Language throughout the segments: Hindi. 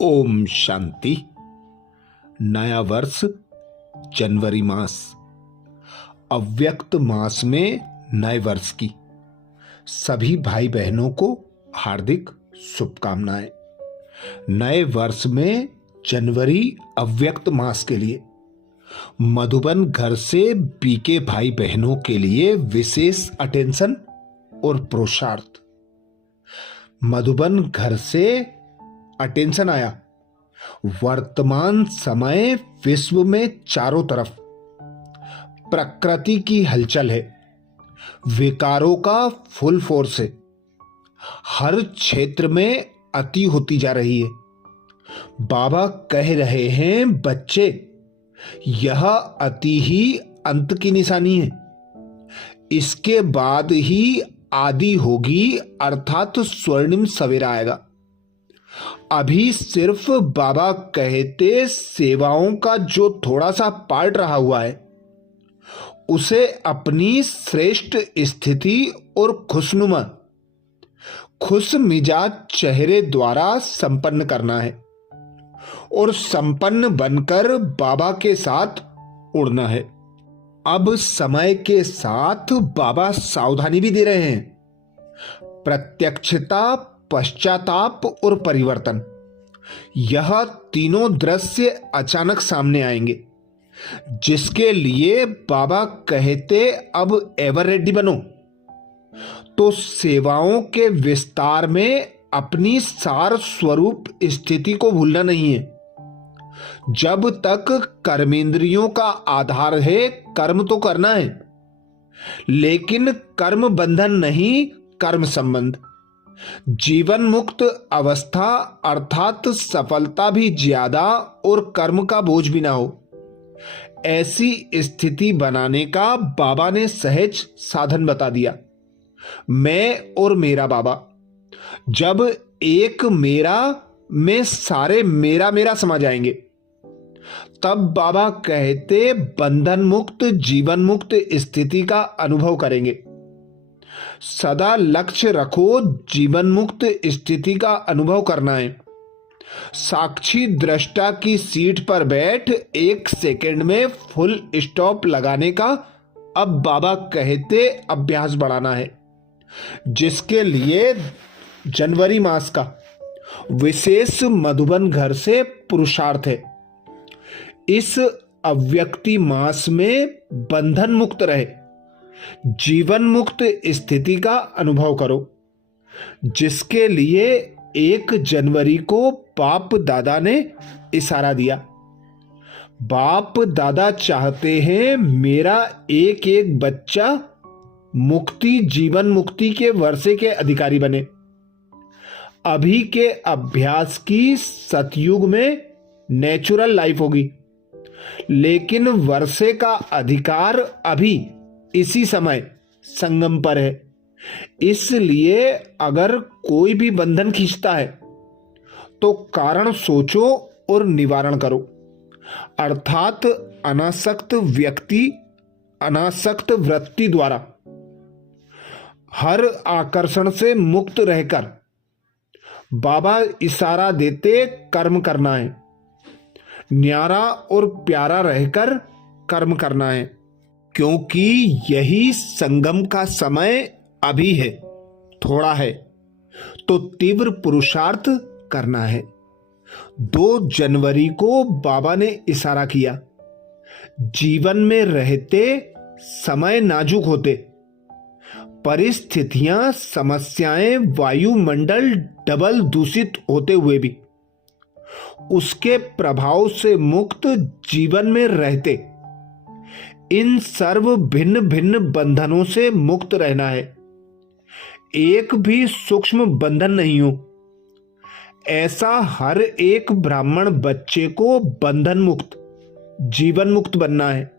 ओम शांति। नया वर्ष जनवरी मास, अव्यक्त मास में नए वर्ष की सभी भाई बहनों को हार्दिक शुभकामनाएं। नए वर्ष में जनवरी अव्यक्त मास के लिए मधुबन घर से बीके भाई बहनों के लिए विशेष अटेंशन और पुरुषार्थ। मधुबन घर से अटेंशन आया। वर्तमान समय विश्व में चारों तरफ प्रकृति की हलचल है, विकारों का फुल फोर्स है, हर क्षेत्र में अति होती जा रही है। बाबा कह रहे हैं, बच्चे, यह अति ही अंत की निशानी है, इसके बाद ही आदि होगी, अर्थात स्वर्णिम सवेरा आएगा। अभी सिर्फ बाबा कहते सेवाओं का जो थोड़ा सा पार्ट रहा हुआ है उसे अपनी श्रेष्ठ स्थिति और खुशनुमा खुश मिजाज चेहरे द्वारा संपन्न करना है और संपन्न बनकर बाबा के साथ उड़ना है। अब समय के साथ बाबा सावधानी भी दे रहे हैं। प्रत्यक्षता, पश्चाताप और परिवर्तन, यह तीनों दृश्य अचानक सामने आएंगे, जिसके लिए बाबा कहते अब एवर रेडी बनो। तो सेवाओं के विस्तार में अपनी सार स्वरूप स्थिति को भूलना नहीं है। जब तक कर्मेंद्रियों का आधार है, कर्म तो करना है, लेकिन कर्म बंधन नहीं, कर्म संबंध। जीवन मुक्त अवस्था अर्थात सफलता भी ज्यादा और कर्म का बोझ भी ना हो, ऐसी स्थिति बनाने का बाबा ने सहज साधन बता दिया। मैं और मेरा बाबा, जब एक मेरा में सारे मेरा मेरा समा जाएंगे, तब बाबा कहते बंधन मुक्त जीवन मुक्त स्थिति का अनुभव करेंगे। सदा लक्ष्य रखो, जीवन मुक्त स्थिति का अनुभव करना है। साक्षी दृष्टा की सीट पर बैठ एक सेकंड में फुल स्टॉप लगाने का अब बाबा कहते अभ्यास बढ़ाना है, जिसके लिए जनवरी मास का विशेष मधुबन घर से पुरुषार्थ है। इस अव्यक्ति मास में बंधन मुक्त रहे, जीवन मुक्त स्थिति का अनुभव करो, जिसके लिए 1 जनवरी को बाप दादा ने इशारा दिया। बाप दादा चाहते हैं मेरा एक एक बच्चा मुक्ति जीवन मुक्ति के वर्षे के अधिकारी बने। अभी के अभ्यास की सतयुग में नेचुरल लाइफ होगी, लेकिन वर्षे का अधिकार अभी इसी समय संगम पर है। इसलिए अगर कोई भी बंधन खींचता है तो कारण सोचो और निवारण करो, अर्थात अनासक्त व्यक्ति अनासक्त वृत्ति द्वारा हर आकर्षण से मुक्त रहकर बाबा इशारा देते कर्म करना है, न्यारा और प्यारा रहकर कर्म करना है, क्योंकि यही संगम का समय अभी है, थोड़ा है, तो तीव्र पुरुषार्थ करना है। 2 जनवरी को बाबा ने इशारा किया। जीवन में रहते समय नाजुक होते, परिस्थितियां, समस्याएं, वायुमंडल डबल दूषित होते हुए भी उसके प्रभाव से मुक्त जीवन में रहते इन सर्व भिन्न भिन्न बंधनों से मुक्त रहना है। एक भी सूक्ष्म बंधन नहीं हो, ऐसा हर एक ब्राह्मण बच्चे को बंधन मुक्त जीवन मुक्त बनना है।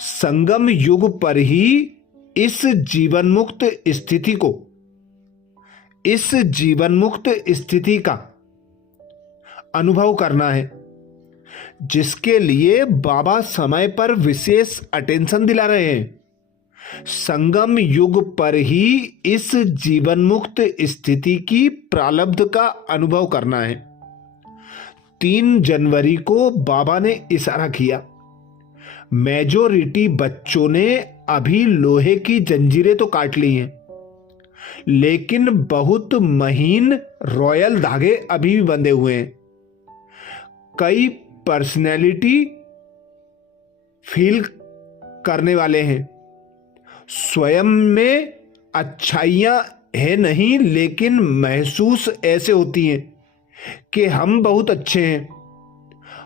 संगम युग पर ही इस जीवन मुक्त स्थिति का अनुभव करना है, जिसके लिए बाबा समय पर विशेष अटेंशन दिला रहे हैं। संगम युग पर ही इस जीवन मुक्त स्थिति की प्रारब्ध का अनुभव करना है। 3 जनवरी को बाबा ने इशारा किया। मेजॉरिटी बच्चों ने अभी लोहे की जंजीरें तो काट ली हैं, लेकिन बहुत महीन रॉयल धागे अभी भी बंधे हुए हैं। कई पर्सनैलिटी फील करने वाले हैं, स्वयं में अच्छाइयां है नहीं, लेकिन महसूस ऐसे होती हैं कि हम बहुत अच्छे हैं,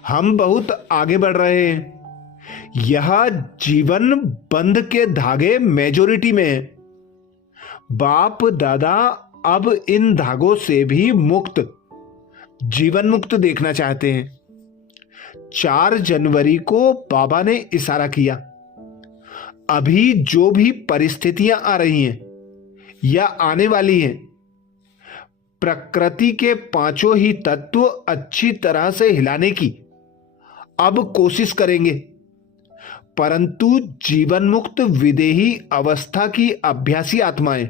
हम बहुत आगे बढ़ रहे हैं। यह जीवन बंध के धागे मेजॉरिटी में है। बाप दादा अब इन धागों से भी मुक्त, जीवन मुक्त देखना चाहते हैं। 4 जनवरी को बाबा ने इशारा किया। अभी जो भी परिस्थितियां आ रही हैं या आने वाली हैं, प्रकृति के 5 ही तत्व अच्छी तरह से हिलाने की अब कोशिश करेंगे, परंतु जीवन मुक्त विदेही अवस्था की अभ्यासी आत्माएं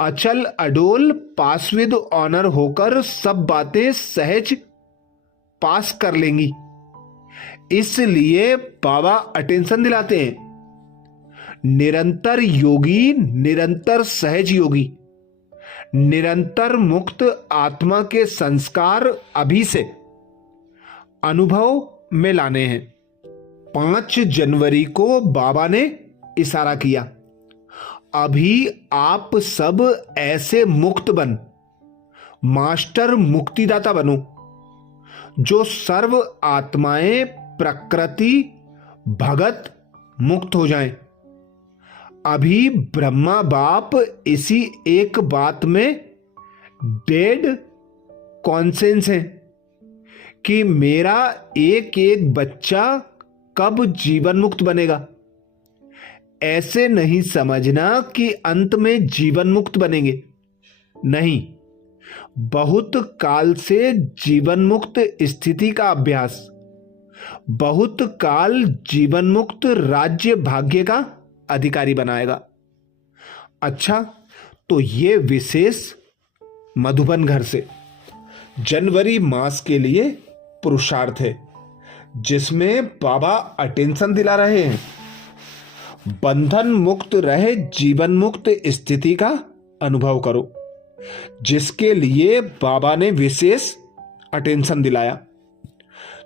अचल अडोल पास विद ऑनर होकर सब बातें सहज पास कर लेंगी। इसलिए बाबा अटेंशन दिलाते हैं, निरंतर योगी, निरंतर सहज योगी, निरंतर मुक्त आत्मा के संस्कार अभी से अनुभव में लाने हैं। 5 जनवरी को बाबा ने इशारा किया। अभी आप सब ऐसे मुक्त बन, मास्टर मुक्तिदाता बनो, जो सर्व आत्माएं प्रकृति भगत मुक्त हो जाएं। अभी ब्रह्मा बाप इसी एक बात में डेड कॉन्सेंस है कि मेरा एक एक बच्चा कब जीवन मुक्त बनेगा। ऐसे नहीं समझना कि अंत में जीवन मुक्त बनेंगे, नहीं, बहुत काल से जीवन मुक्त स्थिति का अभ्यास, बहुत काल जीवन मुक्त राज्य भाग्य का अधिकारी बनाएगा। अच्छा, तो ये विशेष मधुबन घर से जनवरी मास के लिए पुरुषार्थ है, जिसमें बाबा अटेंशन दिला रहे हैं। बंधन मुक्त रहे जीवन मुक्त स्थिति का अनुभव करो, जिसके लिए बाबा ने विशेष अटेंशन दिलाया।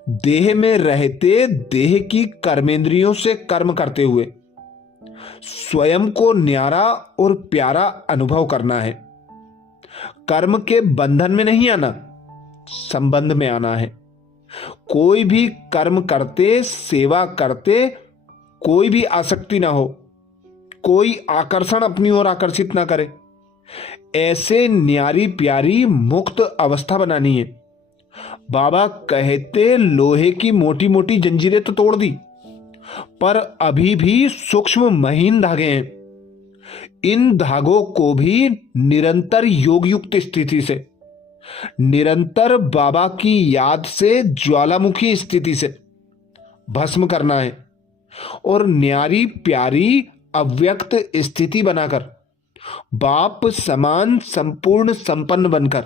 देह में रहते देह की कर्मेंद्रियों से कर्म करते हुए स्वयं को न्यारा और प्यारा अनुभव करना है। कर्म के बंधन में नहीं आना, संबंध में आना है। कोई भी कर्म करते, सेवा करते कोई भी आसक्ति ना हो, कोई आकर्षण अपनी ओर आकर्षित ना करे। ऐसे न्यारी प्यारी मुक्त अवस्था बनानी है। बाबा कहते लोहे की मोटी मोटी जंजीरें तो तोड़ दी, पर अभी भी सूक्ष्म महीन धागे हैं। इन धागों को भी निरंतर योग युक्त स्थिति से, निरंतर बाबा की याद से, ज्वालामुखी स्थिति से भस्म करना है और न्यारी प्यारी अव्यक्त स्थिति बनाकर, बाप समान संपूर्ण संपन्न बनकर,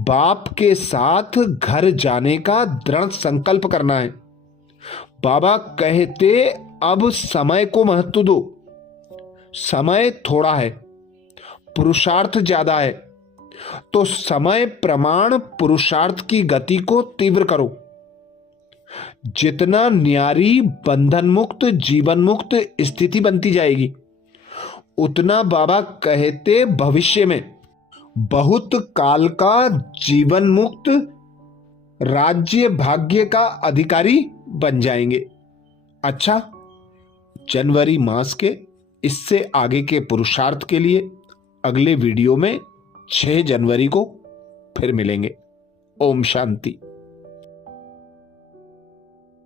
बाप के साथ घर जाने का दृढ़ संकल्प करना है। बाबा कहते अब समय को महत्व दो। समय थोड़ा है, पुरुषार्थ ज्यादा है, तो समय प्रमाण पुरुषार्थ की गति को तीव्र करो। जितना न्यारी बंधन मुक्त जीवन मुक्त स्थिति बनती जाएगी, उतना बाबा कहते भविष्य में बहुत काल का जीवन मुक्त राज्य भाग्य का अधिकारी बन जाएंगे। अच्छा, जनवरी मास के इससे आगे के पुरुषार्थ के लिए अगले वीडियो में 6 जनवरी को फिर मिलेंगे। ओम शांति।